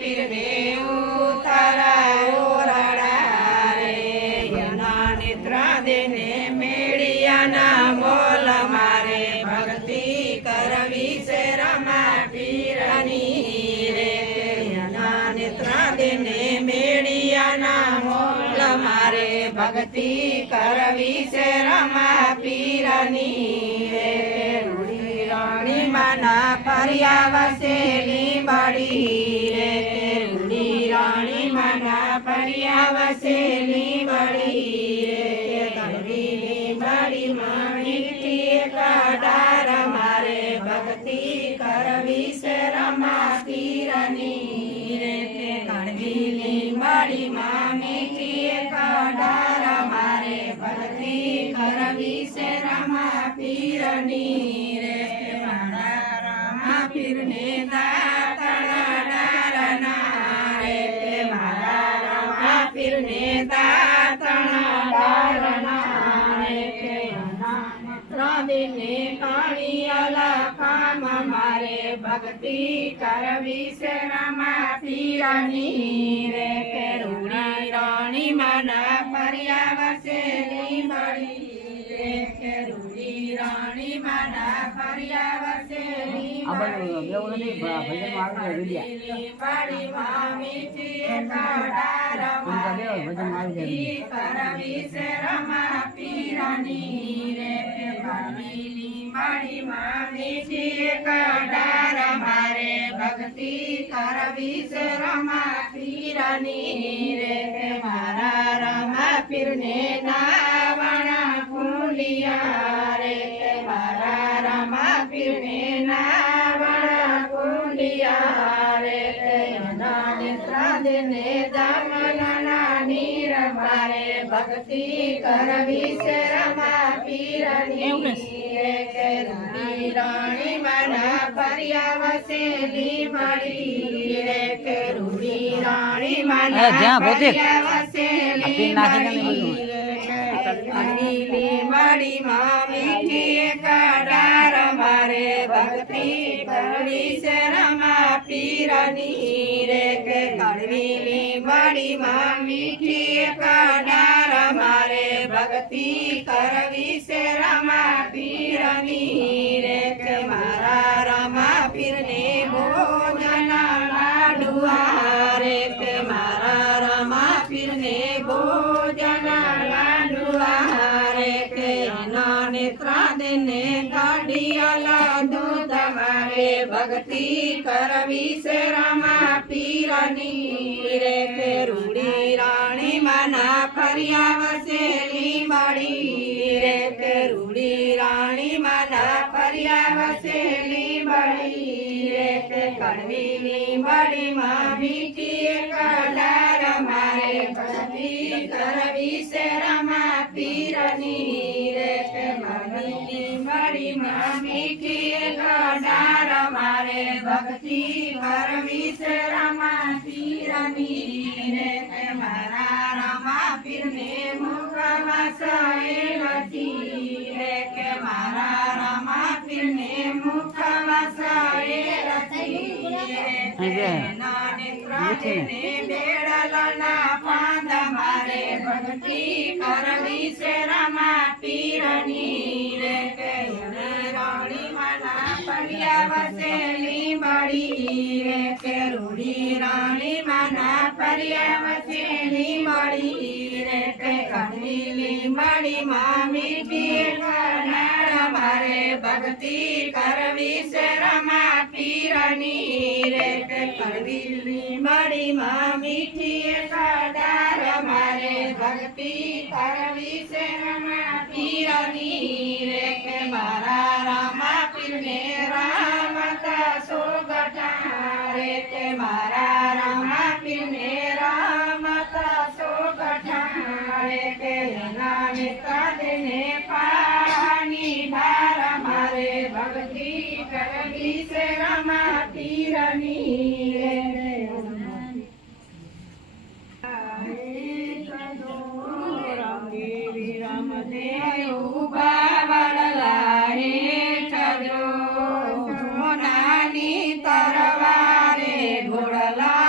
પીરને ઉતારાયો રડા રે એના નેત્ર દેને મેળિયાના મોલ મારે ભક્તિ કરવી છે રમા પીરની રે એના નેત્ર દેને મેળિયાના મોલ મારે ભક્તિ કરવી છે રમા પીરની રે રૂડી રાણી માના ફર્યા વસેલી બળી રે રૂડી રાણી માના ફર્યા વસેલી બળી રે કડવીલી બળી માણી કડાર મારે ભક્તિ કરવી છે રમા પીરની રે કડવીલી બળી માણી કડાર મારે ભક્તિ કરવી છે રમા પીરની રે મારા રમા પીરને દાતણા ડારના રે મારા રમા પીરને દાતણા ડારના રે ત્રણને કાળિયાલા કામ મારે ભક્તિ કરવી છે રમા પીરની રે રૂડી રાણી માના ફર્યા વસેલી બળી રે રૂડી રાણી માના ફર્યા વસેલી બળી માં મીઠી કડાર કરવી છે રમા પીરની રે બળી માં મીઠી કડાર મારે ભક્તિ કરવી છે રમા પીરની રે મારા રમા પીરને નાવણા કુંડિયા રે મારા રમા પીરને નાવણા કુંડિયા રે નેત્રાદેને દામના નીર મારે ભક્તિ કરવી છે રમા પીરની રે રાણી માના ફર્યા વસેલી બળી રે રૂડી રાણી માના ફર્યા વસેલી બળી મળી માં મીઠી કડાર મારે ભક્તિ કરવી છે રમા પીરની રે કડવીલી મળી માં મીઠી કડાર મારે ભક્તિ કરવી છે રમા પીરની રે મારા રમા પીરને ભોજન લાડુઆ રે મારા રમા પીરને ભોજન લાડુઆ રે નેત્રાદેને કાઢિયાલા દૂધ મારે ભક્તિ કરવી છે રમા પીરની રે રૂડી રાણી માના ફર્યા વસેલી બળી રે રૂડી રાણી માના ફર્યા વસેલી બળી રે કડવીની બળી માં મીઠી કડાર મારે ભક્તિ કરવી છે રમા પીરની રે કડવીની બળી માં મીઠી કડાર મારે ભક્તિ કરવી છે રમા પીરની રે મારા રમા પીરને મુખમાં સહેલતી રે કે મારા રમા પીરને મુખમાં સહેલતી રે નેત્રાદેને બેડલના પાંદ મારે ભક્તિ કરવી છે રમા પીરની રે રાણી માના ફર્યા વસેલી બળી રે રૂડી રાણી માના ફર્યા વસેલી બળી રે કડવીલી મળી માં મીઠી કડાર મારે ભક્તિ કરવી છે રમા પીરની રે કડવીલી મળી માં મીઠી કડાર મારે ભક્તિ કરવી છે રમા પીરની રે મારા રમા પીરને રામતા સોગઠા રે મારા રમા પીરને રામતા સોગઠા રે નેત્રાદેને પાણી ભાર મારે ભક્તિ કરવી છે રમા પીરની રે તરવારે ઘોડલા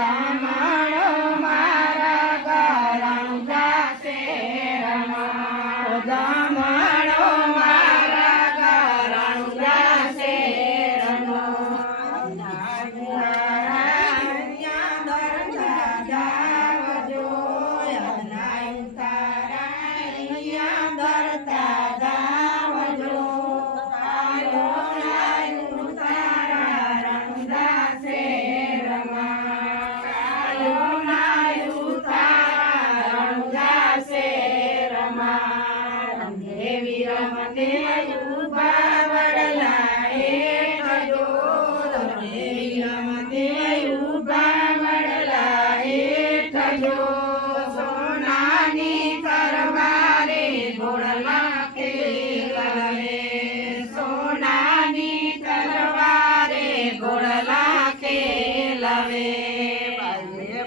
જમણો મારા ઘરણું જાશે રમા જમણો મારા ઘરણું જાશે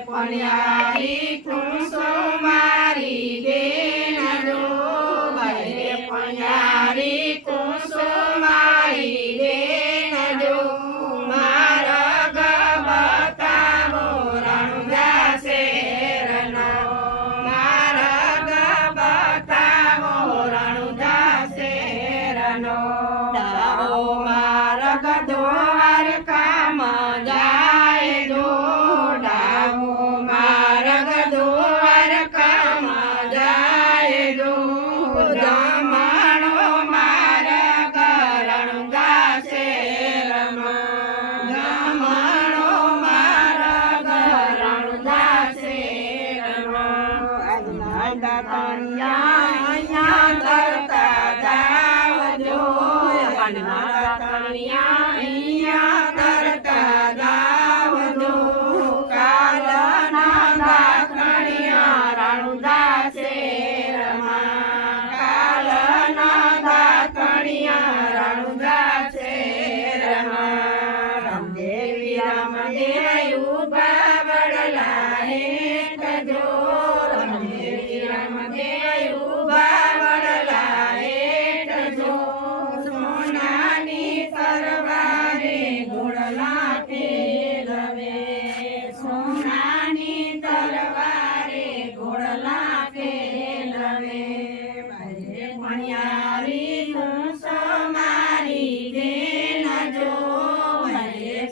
પણ્યારી તું સો મારી બેન જો ભલે પણ્યારી તું સો મારી બેન જો મારા ગબતાવો રણું જાશે રનો મારા ગબતાવો રણું જાશે રનો ડારો મારા ગદોર કામ જાય જો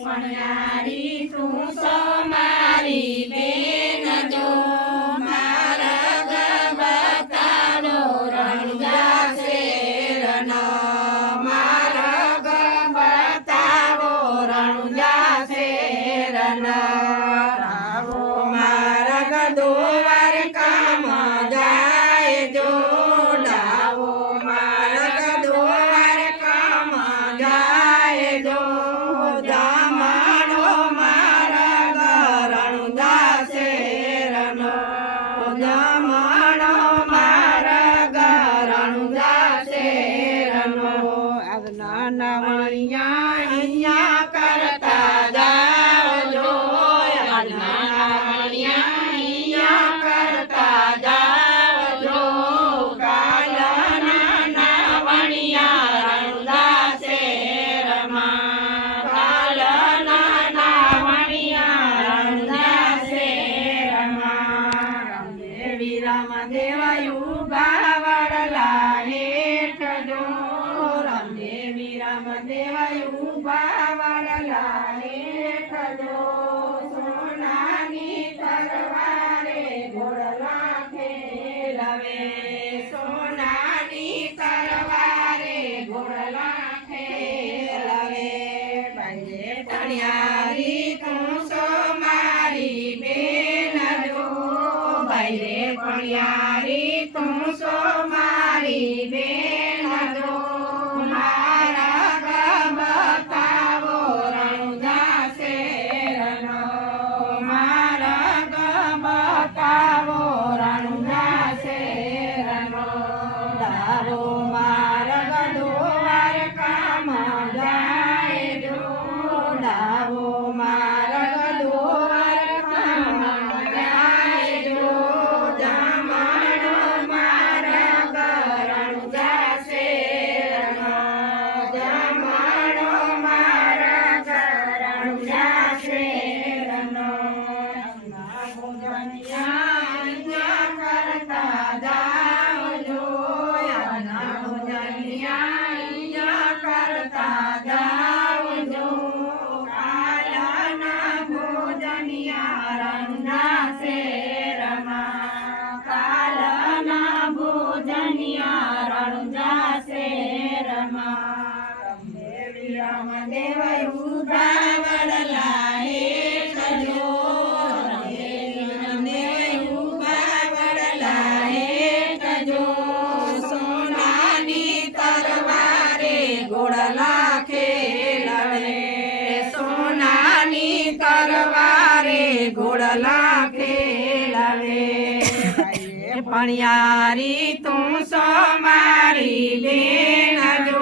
પણ્યારી તું સો મારી બેન જો મારા ગબતાનો રણું જાશે રનો મારા ગબતાવો રણું જાશે રનો રાવો મારા ગદોર કામ જાય જો ડાવો મારા ગદોર કામ જાય જો નાવણિયા કરતા જાવજો નાવણિયા કરતા જાવજો કાલના નાવણિયા રણું જાશે રમા કાલના નાવણિયા રણું જાશે રમા રામદેવી રામદેવાયું બાવળલા હેઠ જો રામદેવાયું બાવળલા હેઠ જો સોનાની તલવારે ઘોડલા ખેલવે સોનાની તલવારે ઘોડલા ખેલવે ભાઈ પણ્યારી તું સો મારી બેન જો ભાઈ પણ્યારી તું સો મારી બેન જો મારા ભોજનિયા રણુજા શેરમાં કાલના ભોજનિયા રણુજા શેરમાં રામદેવ ઉભા વડલા હેઠ જો રામદેવ ઉભા વડલા હેઠ જો સોનાની તરવારે ઘોડલા ખેલવે સોનાની તરવારે ઘોડલા ખેલવે પણિયારી તું સો મારી બેન જો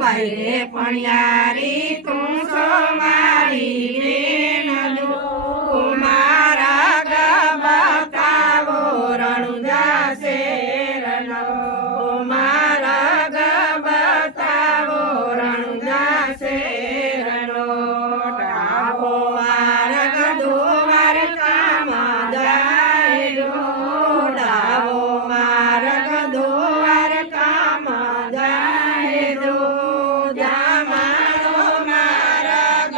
ભાઈ પણિયારી તું સો મારી બેન જો મારા ગબતાવો રણુજા શેરનો મારા ગબતાવો રણુજા શેરનો ટાવો માર્ગ દોવાર કામ જાય ડાવો માર્ગ દોવાર કામ જાય જામાડો માર્ગ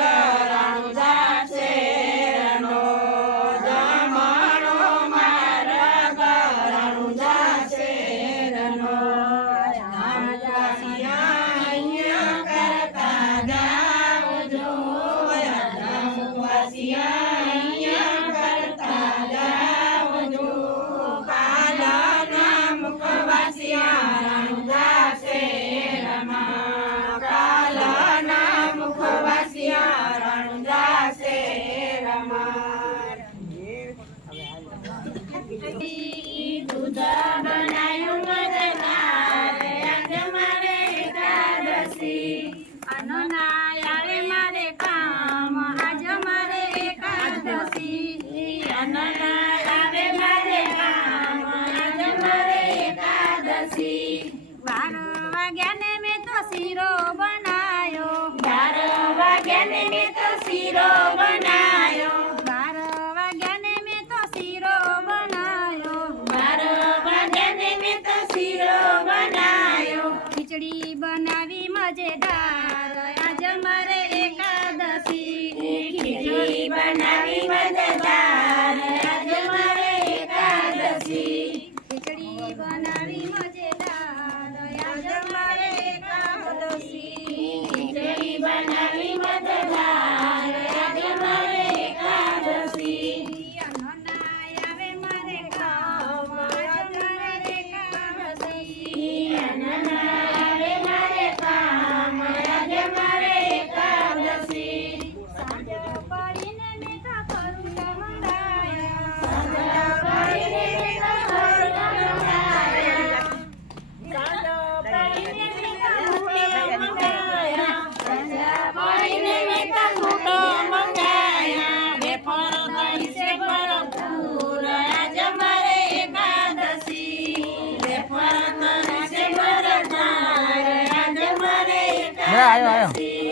રણુજા શેરનો જામાડો માર્ગ રણુજા શેરનો અહીંયા કરતા જાવજો અહીંયા કરતા જાવજો કાલના મુખવાસિયા રણુજા શેરમાં કાલના મુખવાસિયા રણુજા શેરમાં દૂધ બનાયું મજદાર આજે મારે એકાદશી આનો ના આવે મારે કામ આજ મારે એકાદશી આનો ના આવે મારે કામ આજ મારે એકાદશી 12 વાગ્યાને મેં તો શીરો બનાયો 12 વાગ્યાને મેં તો શીરો બનાયો 12 વાગ્યાને મેં તો શીરો બનાયો 12 વાગ્યાને મેં તો શીરો બનાયો ખીચડી બનાવી મજેદાર આજ મારે એકાદશી ખીચડી બનાવી મજેદાર આજ મારે એકાદશી ખીચડી બનાવી મજેદાર આજ મારે એકાદશી ખીચડી બનાવી મજેદાર આજ મારે એકાદશી અનનાય આવે મારે કામ આજ મારે એકાદશી અનનાય આવે મારે કામ આજ મારે એકાદશી સાંજ પડીને મેં તો કરું મંગાયા સાંજ પડીને મેં તો કરું મંગાયા સાંજ પડીને મેં તો મંગાયા સાંજ પડીને મેં તો મંગાયા વેફર દહીં છે ભરપૂર આજ મારે એકાદશી વેફર દહીં છે ભરપૂર આજ મારે એકાદશી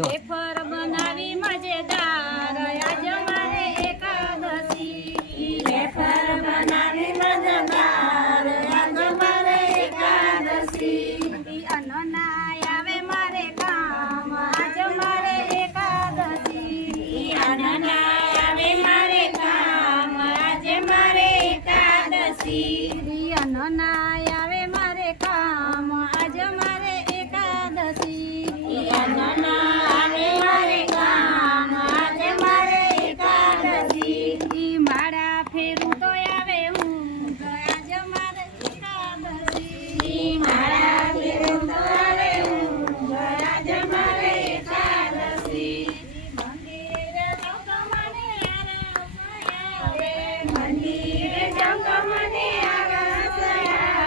વેફર બનાવી મજેદાર આજ મારે એકાદશી વેફર બનાવી મજેદાર આજ મારે એકાદશી અનનાય આવે મારે કામ આજ મારે એકાદશી અનનાય આવે મારે કામ આજ મારે એકાદશી અનનાય આવે મારે કામ આજ મારે એકાદશી અનનાય આવે મારે કામ આજ મારે એકાદશી મારા ફેરું તો આવે હું આજ મારે એકાદશી મારા ફેરું તો આવે હું આજ મારે એકાદશી મંદિરે જંગમને આરસ આવે મંદિરે જંગમને આરસ આવે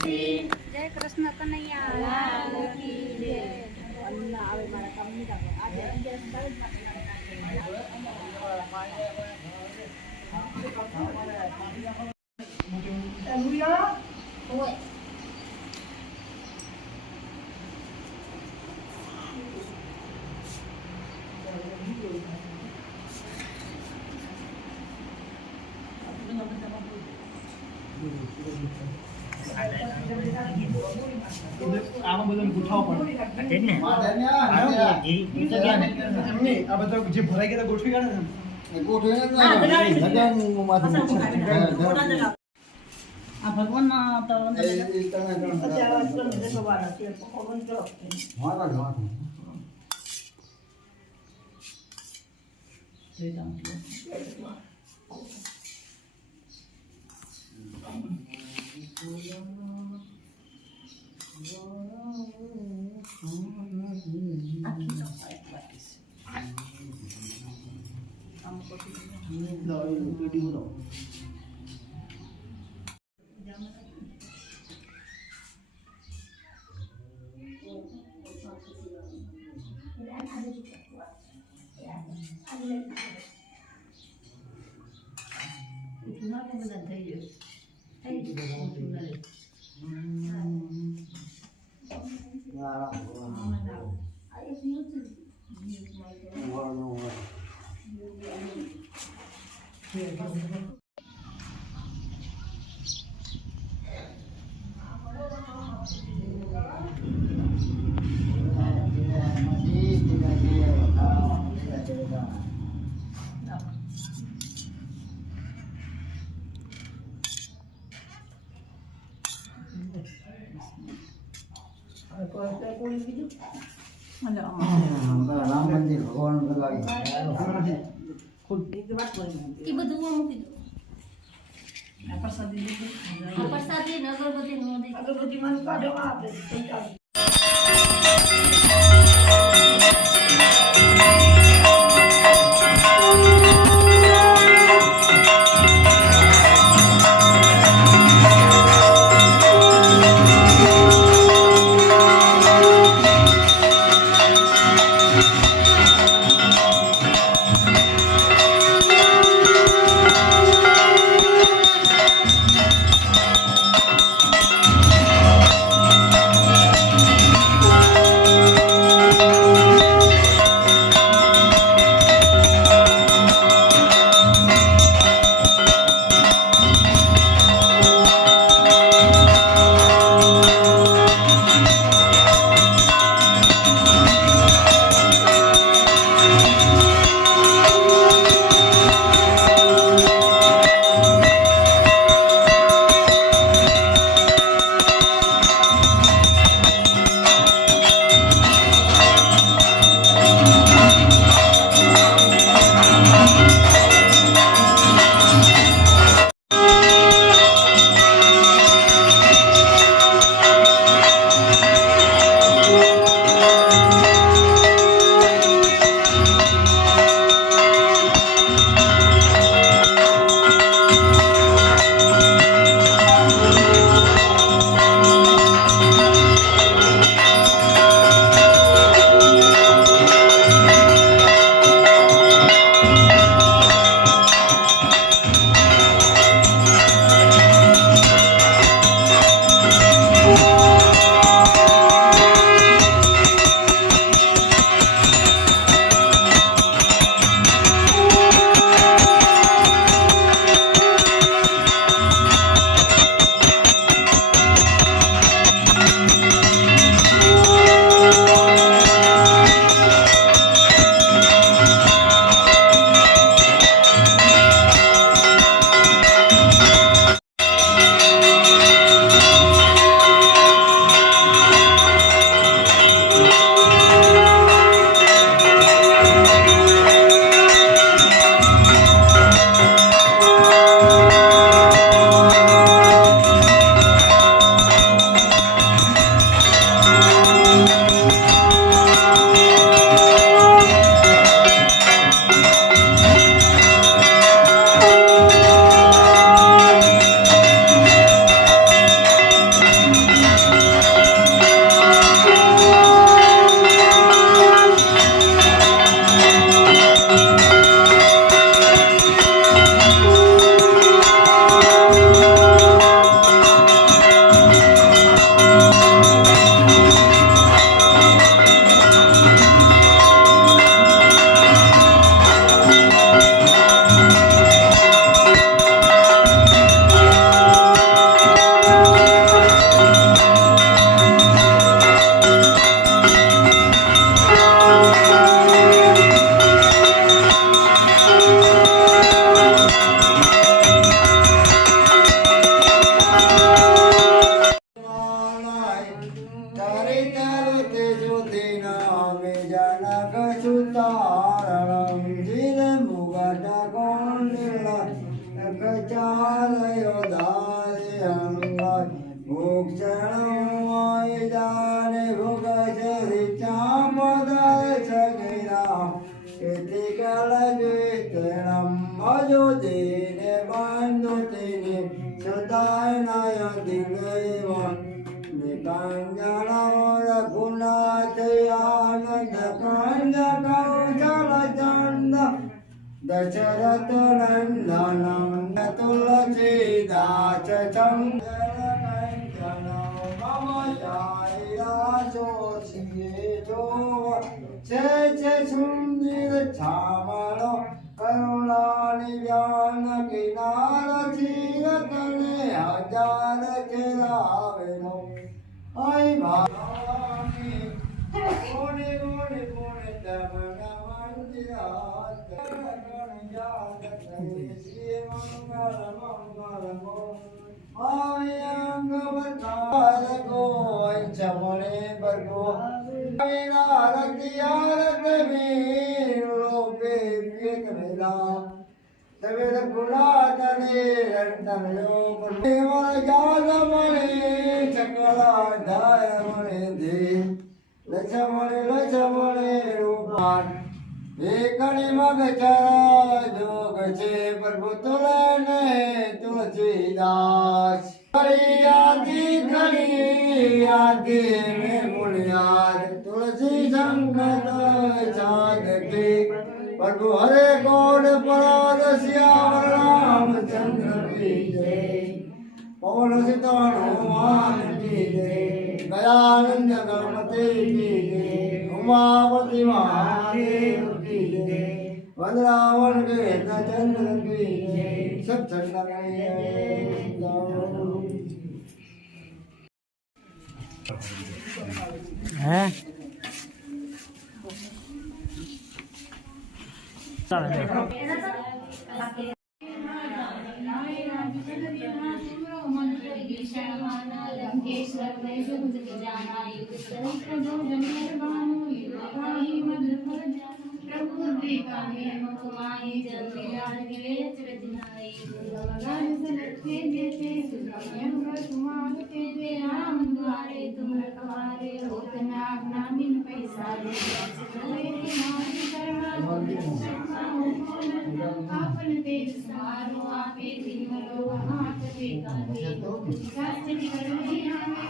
તુલસી જય કૃષ્ણ કનૈયા લાલ કી જય. આવે મારા કામની આજે 11 આમાં બધું ગોઠવવું પડે ને આ બધા જે ભરાઈ ગયા ગોઠવી કાઢે ને ગોઠવીને આ ભગવાનના તો રામ મંદિર ભગવાન બનાવી ખુદ એક વાત બોલી એ બધું મૂકી દો. પ્રસાદી અગરબત્તી માં કાઢો આપે. નારાયણાય દિગેવન નિકાંજનવર ગુણાતયાનંદ કાંજ કૌશલ ચંદ દશરથ નંદનમ તુલસીદાસ ચંદ્ર મમ જાયરાજો સિંહે જો છે સુંદર છામળો કરુણાની જ્ઞાન કિનાર ચીરતને હજાર ચેરાવેલો આઈ ભાવાની કોને કોને કોને તમના મંદિરા ગણ યાદ કરે શ્રી મંગળ મંગળ આયંગ બતાર કો ચમણે બરગો આરતી મે રોપે પેક મેલા તવે ગુણા તને રંતન લો દેવા જાગ મળે ચકલા ધાય મળે દે લક્ષ્મણે રૂપાન એકણી મગ ચરા જોગ છે પ્રભુ તુલને તુલસીદાસ ઘડી આદિ મે પુણ્યાદ તુલસી સંગત ચાંદ કે પ્રભુ હરે ગોડ પરાદ શ્યામ રામચંદ્ર કી જય પવન સિતાણ હનુમાન કી જય દયાનંદ ગણપતિ કી જય ઉમાપતિ મહાદેવ કી જય વનરાવણ के चंद्र की सत्संग હે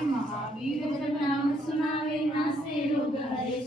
महावीर नाम सुनावे नासे रोग हरे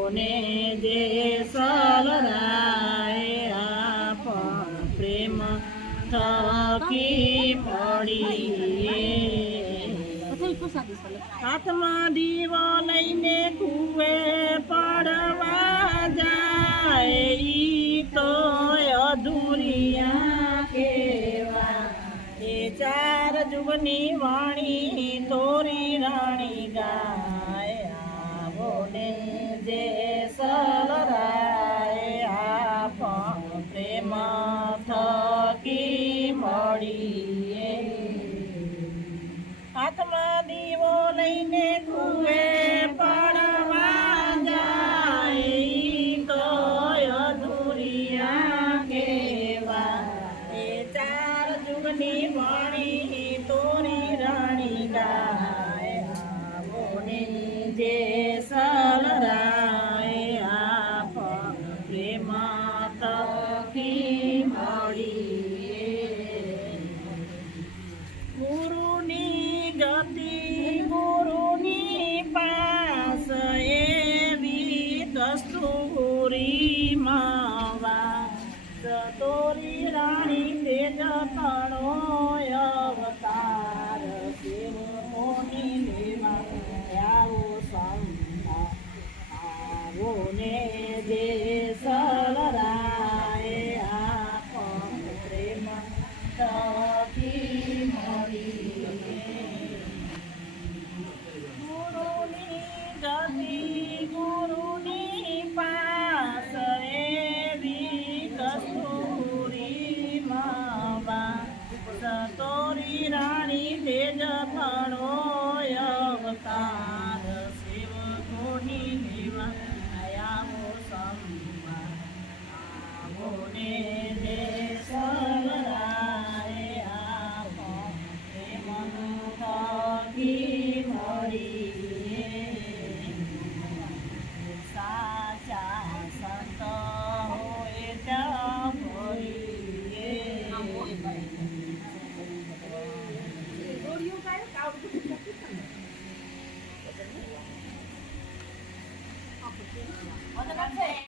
ને જે સલરાય થકી પડીએ હાથમાં દીવો લઈને કુએ પડવા જાય ઈ તો અધૂરિયા કેવા એ ચાર જુગની વાણી તોરી રાણી ગાય આવો ને જે સલરાય આપ પ્રેમ થકી મળીએ હાથમાં દીવો લઈને કુએ પડવા જાય ઈ તો અધૂરિયા કેવા એ ચાર જુગની વાણી તોરી રાણી ગાય આવો ને જે સલરાય આપ પ્રેમ થકી મળીએ ગુરુની ગતિ ગુરુની પાસ એવી કસ્તુરી માવા તોરી રાણી તેજ તણો અવતાર સેવકોની લેવા આવો સંતા આવો ને